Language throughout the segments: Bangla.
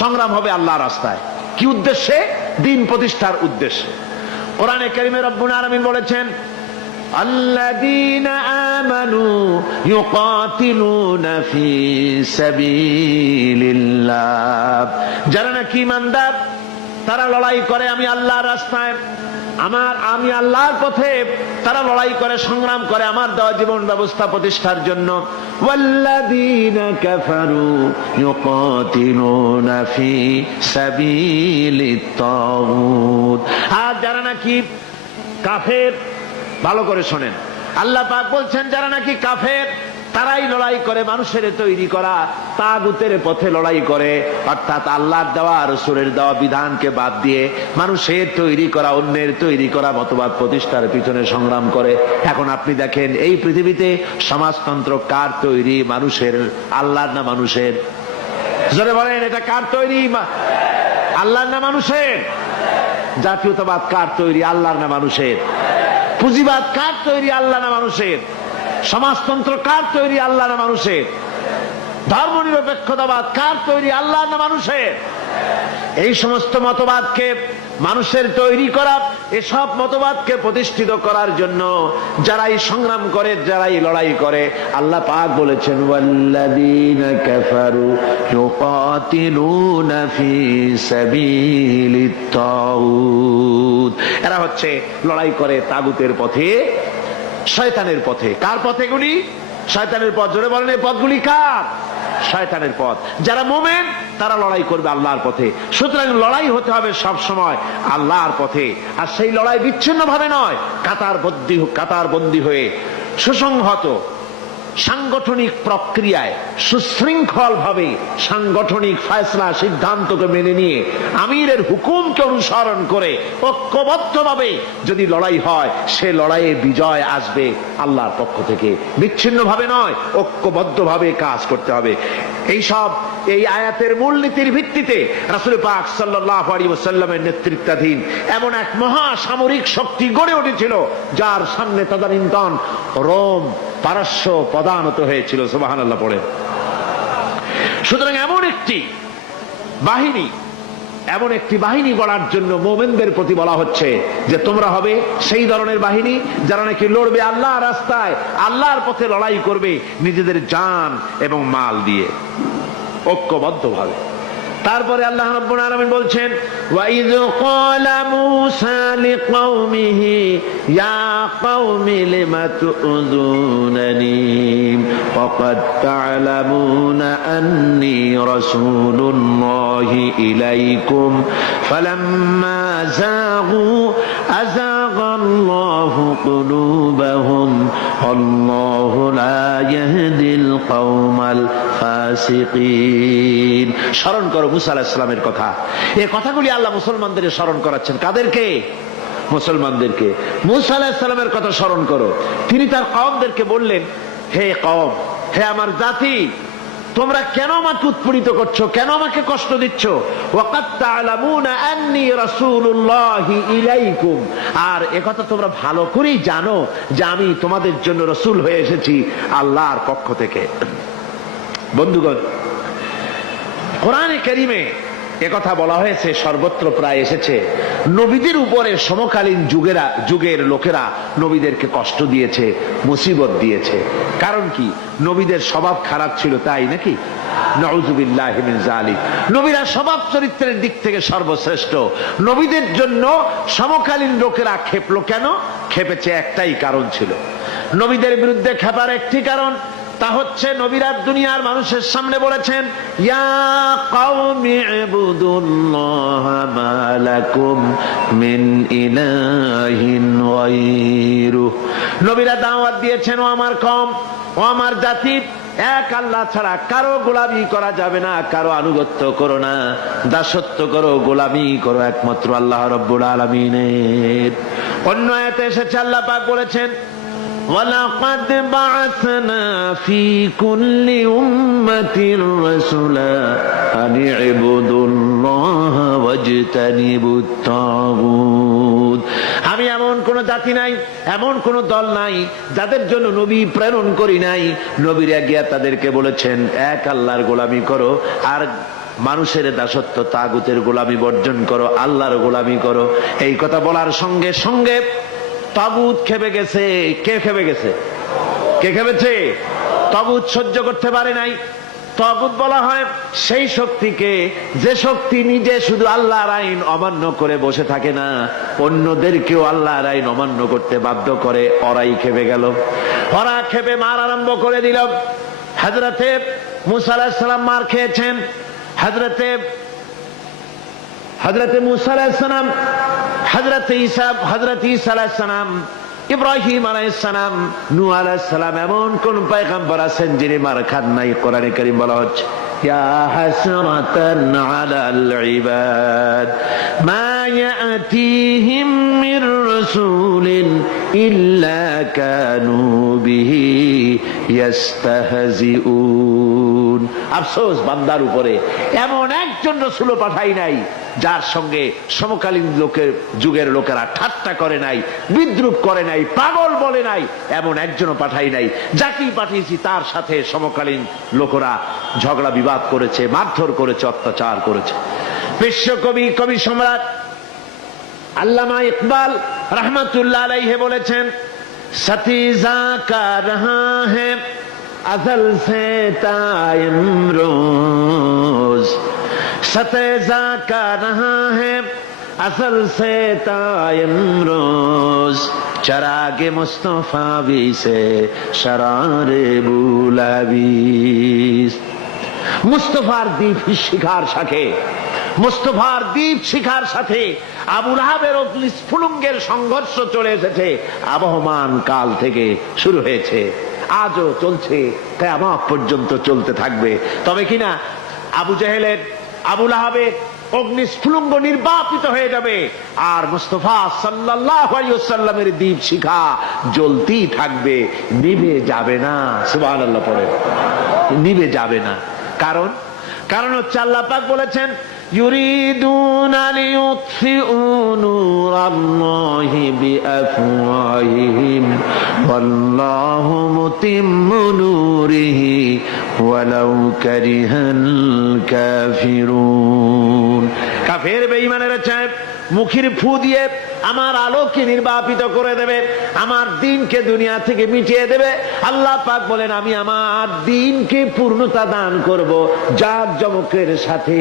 সংগ্রাম হবে আল্লাহর রাস্তায়। কি উদ্দেশ্যে? দিন প্রতিষ্ঠার উদ্দেশ্যে। কোরআনে কারীমে রব্বুল আলামিন বলেছেন, আল্লাযীনা আমানু ইউকাতিলুনা ফি সাবিলিল্লাহ, যারা নাকি ঈমানদার তারা লড়াই করে আমি আল্লাহর রাস্তায়, আমি আল্লাহর পথে তারা লড়াই করে, সংগ্রাম করে আমার দেওয়া জীবন ব্যবস্থা প্রতিষ্ঠার জন্য। ওয়াল্লাযীনা কাফারু ইউকাতিলুনা ফি সাবিলিত তাগুত, আর যারা নাকি কাফের, ভালো করে শোনেন, আল্লাহ পাক বলছেন যারা নাকি কাফের তারাই লড়াই করে মানুষের তৈরি করা তাগুতের পথে লড়াই করে, অর্থাৎ আল্লাহর দেওয়া রাসূলের দেওয়া বিধানকে বাদ দিয়ে মানুষের তৈরি করা, অন্যের তৈরি করা মতবাদ প্রতিষ্ঠার পিছনে সংগ্রাম করে। এখন আপনি দেখেন এই পৃথিবীতে সমাজতন্ত্র কার তৈরি? মানুষের। আল্লাহর না মানুষের? জোরে বলেন, এটা কার তৈরি? আল্লাহর না মানুষের? জাতীয়তাবাদ কার তৈরি? আল্লাহর না মানুষের? পুঁজিবাদ কার তৈরি? আল্লাহ না মানুষের? সমাজতন্ত্র কার তৈরি? আল্লাহ না মানুষের? ধর্মনিরপেক্ষতাবাদ কার তৈরি? আল্লাহ না মানুষের? এই সমস্ত মতবাদকে মানুষের তৈরি করা, এসব মতবাদকে প্রতিষ্ঠিত করার জন্য যারাই সংগ্রাম করে, যারাই লড়াই করে, আল্লাহ পাক বলেছেন ওয়াল্লাযীনা কাফারু ইউকাতিলুনা ফি সাবিলিত তাগুত, এরা হচ্ছে লড়াই করে তাগুতের পথে, শয়তানের পথে। কার পথে গুলি? শয়তানের পথ। জোরে বলেন, এই পথগুলি কার? শয়তানের পথ। যারা মুমিন তারা লড়াই করবে আল্লাহর পথে। সুতরাং লড়াই হতে হবে সব সময় আল্লাহর পথে, আর সেই লড়াই বিচ্ছিন্ন ভাবে নয়, কাতারবন্দী হয়ে সুসংহত সাংগঠনিক প্রক্রিয়ায় সুশৃঙ্খল ভাবে সাংগঠনিক ফয়সলা সিদ্ধান্তকে মেনে নিয়ে আমিরের হুকুমকে অনুসরণ করে ঐক্যবদ্ধভাবে যদি লড়াই হয়, সে লড়াইয়ে বিজয় আসবে আল্লাহর পক্ষ থেকে। বিচ্ছিন্ন ভাবে নয়, ঐক্যবদ্ধভাবে কাজ করতে হবে। এই আয়াতের মূলনীতির ভিত্তিতে রাসূল পাক সাল্লাল্লাহু আলাইহি ওয়াসাল্লামের নেতৃত্বাধীন এমন এক মহা সামরিক শক্তি গড়ে উঠেছিল, যার সামনে তদানীন্তন রোম, পারস্য পদানত হয়েছিল। সুবহানাল্লাহ পড়ে। সুতরাং এমন একটি বাহিনী গড়ার জন্য মুমিনদের প্রতি বলা হচ্ছে যে তোমরা হবে সেই ধরনের বাহিনী যারা নাকি লড়বে আল্লাহর রাস্তায়, আল্লাহর পথে লড়াই করবে নিজেদের জান এবং মাল দিয়ে, ঐক্যবদ্ধভাবে। তারপরে আল্লাহ রাব্বুল আলামিন বলছেন ওয়াইয ক্বালা মূসা লিকওমিহি ইয়া কওমি লিমা তুযুনানি ওয়াকাদ তা'লামুনা আন্নী রাসূলুল্লাহি ইলাইকুম ফালাম্মা যাগু আযাগাল্লাহু কুলুবাহুম আল্লাহু লা ইয়াহদিল কওমাল ফাসিকিন। স্মরণ করো মুসা আলাইহিস সালামের কথা। এই কথাগুলি আল্লাহ মুসলমানদের স্মরণ করাচ্ছেন। কাদেরকে? মুসলমানদেরকে। মুসা আলাইহিস সালামের কথা স্মরণ করো। তিনি তার কওমদেরকে বললেন, হে কওম, হে আমার জাতি, তোমরা কেন আমাকে উৎপীড়িত করছো, কেন আমাকে কষ্ট দিচ্ছ? ওয়াকাদ তা'লামুনা আন্নী রাসূলুল্লাহি ইলাইকুম, আর একথা তোমরা ভালো করেই জানো যে আমি তোমাদের জন্য রাসূল হয়ে এসেছি আল্লাহর পক্ষ থেকে। বন্ধুগণ, কোরআনে কারীমে একথা বলা হয়েছে, সর্বত্র প্রায় এসেছে, নবীদের উপরে সমকালীন যুগের লোকেরা নবীদেরকে কষ্ট দিয়েছে, মুসিবত দিয়েছে। কারণ কি? নবীদের স্বভাব খারাপ ছিল, তাই নাকি? নাউযুবিল্লাহি মিন যালিক। নবীরা স্বভাব চরিত্রের দিক থেকে সর্বশ্রেষ্ঠ। নবীদের জন্য সমকালীন লোকেরা খেপলো কেন? খেপেছে একটাই কারণ ছিল। নবীদের বিরুদ্ধে খেপার একটি কারণ, তা হচ্ছে নবীরা দুনিয়ার মানুষের সামনে বলেছেন ইয়া কওমি ইবুদুল্লাহা মা লাকুম মিন ইলাহিন গায়রুহু। নবীরা দাওয়াত দিয়েছেন, ও আমার কওম, ও আমার জাতি, এক আল্লাহ ছাড়া কারো গোলামি করা যাবে না, কারো আনুগত্য করো না, দাসত্ব করো, গোলামি করো একমাত্র আল্লাহ রাব্বুল আলামিনের। অন্য আয়াতে এসেছে আল্লাহ পাক বলেছেন وَلَقَدْ بَعَثْنَا فِي كُلِّ أُمَّةٍ رَسُولًا أَنِ اعْبُدُوا اللَّهَ وَاجْتَنِبُوا الطَّاغُوتَ। আমি এমন কোন জাতি নাই, এমন কোন দল নাই যাদের জন্য নবী প্রেরণ করি নাই। নবীরা গিয়া তাদেরকে বলেছেন এক আল্লাহর গোলামি করো আর মানুষের দাসত্ব, তাগুতের গোলামি বর্জন করো, আল্লাহর গোলামি করো। এই কথা বলার সঙ্গে সঙ্গে তাগুত খেপে গেছে। কে খেপে গেছে? কে খেপেছে? তাগুত সহ্য করতে পারে নাই। তাগুত বলা হয় সেই শক্তিকে যে শক্তি নিজে শুধু আল্লাহর আইন অমান্য করে বসে থাকে না, অন্যদেরকেও আল্লাহর আইন অমান্য করতে বাধ্য করে। ওরাই খেপে গেল। ওরা খেপে মার আরম্ভ করে দিল। হযরতে মুসা আলাইহিস সালাম মার খেয়েছেন। হযরতে মুসা আলাইহিস সালাম, হযরতে ঈসা আলাইহিস সালাম, ইব্রাহিম আলাইহিস সালাম, নূহ আলাইহিস সালাম, এমন কোন পয়গম্বর আছেন যিনি মার খান নাই? কোরআনে কারীম বলা হচ্ছে ইয়া হাসরাতান আলাল ইবাদ মা ইয়াতিহিম মির রাসূলিন ইল্লা কানু বিহি ইস্তাহজিউন। আফসোস বান্দার উপরে, এমন একজন রাসূলও পাঠাই নাই যার সঙ্গে সমকালীন যুগের লোকেরা ঠাট্টা করে নাই, বিদ্রুপ করে নাই, পাগল বলে নাই। এমন একজনও পাঠাই নাই। যাকেই পাঠিয়েছি তার সাথে সমকালীন লোকেরা ঝগড়া বিবাদ করেছে, মারধর করেছে, অত্যাচার করেছে। বিশ্বকবি, কবি সম্রাট আল্লামা ইকবাল রহমাতুল্লাহ আলাইহি বলেছেন, সতীজা কা রহা হ্যায় अज़ल से ताइमरोज सतेजा का रहा है असल से ताइमरोज चरागे मुस्तफावी से शरारे बुलावीस। মুস্তফার দ্বীপ শিখার সাথে, মুস্তফার দ্বীপ শিখার সাথে আবু লাহাবের অগ্নিস্ফুলিঙ্গের সংঘর্ষ চলে এসেছে। আবহমান কাল থেকে শুরু হয়েছে, আজও চলছে, কিয়ামত পর্যন্ত চলতে থাকবে। তবে কিনা আবু জেহেলের, আবু লাহাবের অগ্নিস্ফুলিঙ্গ নির্বাপিত হয়ে যাবে, আর মুস্তাফা সাল্লাল্লাহু আলাইহি ওয়াসাল্লামের দীপ শিখা জ্বলতেই থাকবে, নিভে যাবে না। সুবহানাল্লাহ পড়ে, নিভে যাবে না। কারণ হচ্ছে আল্লাহ পাক বলেছেন ইউরিদুনা লিইউতফিউ নূরাল্লাহি বিআফওয়াহিহিম ওয়াল্লাহু মুতিম্মু নূরিহি ওয়ালাউ কারিহাল কাফিরুন। কাফের বেঈমানেরা চায় মুখের ফু দিয়ে আমার আলোকে নির্বাপিত করে দেবে, আমার দ্বীনকে দুনিয়া থেকে মিটিয়ে দেবে। আল্লাহ পাক বলেন আমি আমার দ্বীনকে পূর্ণতা দান করব, জাঁকজমকের সাথে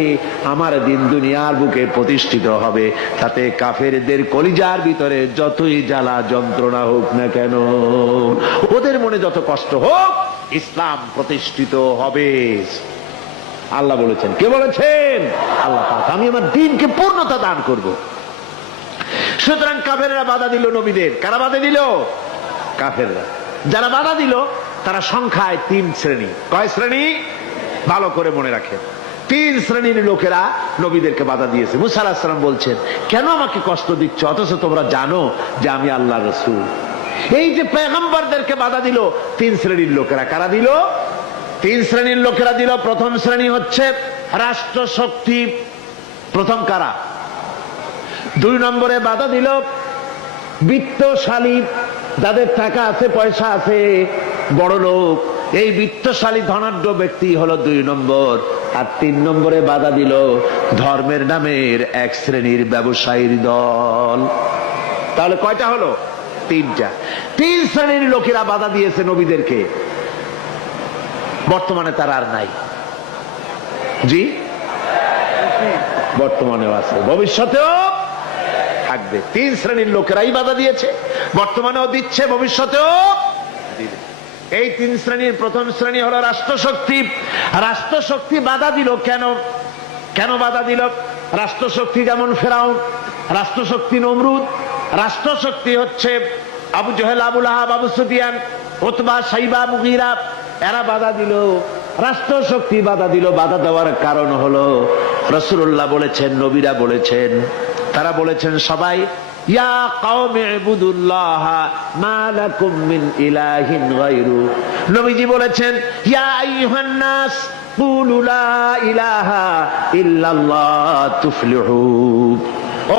আমার দ্বীন দুনিয়ার বুকে প্রতিষ্ঠিত হবে। তাতে কাফেরদের কলিজার ভিতরে যতই জ্বালা যন্ত্রণা হোক না কেন, ওদের মনে যত কষ্ট হোক, ইসলাম প্রতিষ্ঠিত হবে। আল্লাহ বলেছেন। কে বলেছেন? আল্লাহ পাক। আমি আমার দ্বীনকে পূর্ণতা দান করব। সুতরাং কাফেররা বাধা দিল নবীদের। কারা বাধা দিল? কাফেররা। যারা বাধা দিল তারা সংখ্যায় 3 শ্রেণী। কয় শ্রেণী? ভালো করে মনে রাখেন। 3 শ্রেণীর লোকেরা নবীদেরকে বাধা দিয়েছে। মুসা আলাইহিস সালাম বলছেন, কেন আমাকে কষ্ট দিচ্ছ অথচ তোমরা জানো যে আমি আল্লাহর রাসূল? এই যে পয়গম্বরদেরকে বাধা দিল 3 শ্রেণীর লোকেরা। কারা দিল? 3 শ্রেণীর লোকেরা দিল। প্রথম শ্রেণী হচ্ছে রাষ্ট্রশক্তি। প্রথম কারা? 2 নম্বরে বাধা দিল বিত্তশালী, যাদের টাকা আছে, পয়সা আছে, বড় লোক। এই বিত্তশালী ধনাঢ্য ব্যক্তি হলো 2 নম্বর। আর 3 নম্বরে বাধা দিল ধর্মের নামের 1 শ্রেণীর ব্যবসায়ীর দল। তাহলে কয়টা হলো? 3টা। 3 শ্রেণীর লোকেরা বাধা দিয়েছে নবীদেরকে। বর্তমানে তারা আর নাই। জি, বর্তমানেও আছে, ভবিষ্যতেও থাকবে। 3 শ্রেণীর লোকেরাই বাধা দিয়েছে, বর্তমানেও দিচ্ছে, ভবিষ্যতেও দিবে। এই 3 শ্রেণীর প্রথম শ্রেণী হলো রাষ্ট্রশক্তি। রাষ্ট্রশক্তি বাধা দিল কেন? কেন বাধা দিল? রাষ্ট্রশক্তি যেমন ফেরাউন, রাষ্ট্রশক্তি নমরুদ, রাষ্ট্রশক্তি হচ্ছে আবু জেহেল, আবু লাহাব, আবু সুফিয়ান, উতবা, শাইবা, মুগীরা, এরা বাধা দিল। রাষ্ট্রশক্তি বাধা দিল। বাধা দেওয়ার কারণ হলো রাসূলুল্লাহ বলেছেন, নবীরা বলেছেন, তারা বলেছেন সবাই ইয়া কওমি ইবুদুল্লাহ মা লাকুম মিন ইলাহিন গায়রু। নবীজি বলেছেন ইয়া আইয়ুহান নাস কুলু লা ইলাহা ইল্লাল্লাহ তুফলিহু।